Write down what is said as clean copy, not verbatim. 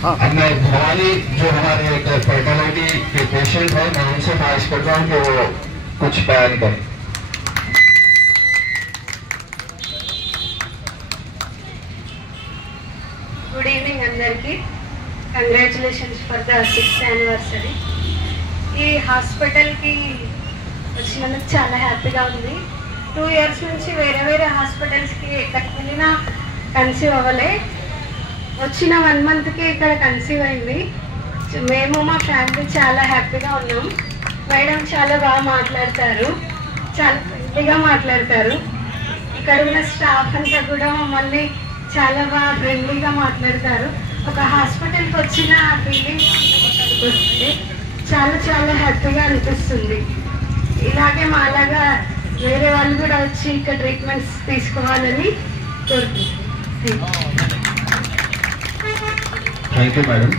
अब मैं भवानी जो हमारे एक फर्टिलिटी के पेशेंट है, मैं उनसे ख्वाहिश करता हूँ कि वो कुछ बयान करें। गुड इवनिंग अंदरिकी, congratulations for the 6th anniversary। ఈ హాస్పిటల్కి వచ్చినందుకు చాలా హ్యాపీగా ఉంది। 2 years నుంచి వేరే వేరే హాస్పిటల్స్కి ఎక్కడికి వెళ్ళినా కన్సీవ్ అవ్వలే, వచ్చిన 1 monthకి ఇక్కడ కన్సీవ్ అయింది। మేము మా ఫ్యామిలీ చాలా హ్యాపీగా ఉన్నాం। మేడం చాలా బాగా మాట్లాడతారు, చాలా ఫ్రెండ్లీగా మాట్లాడతారు। ఇక్కడ ఉన్న స్టాఫ్ అంతా కూడా మమ్మల్ని చాలా బాగా ఫ్రెండ్లీగా మాట్లాడతారు। ఒక హాస్పిటల్కి వచ్చిన ఫీలింగ్ వస్తుంది, చాలా చాలా హ్యాపీగా అనిపిస్తుంది। ఇలాగే మాలాగా వేరే వాళ్ళు కూడా వచ్చి ఇక్కడ ట్రీట్మెంట్స్ తీసుకోవాలని కోరుకుంటున్నాను। Thank you madam.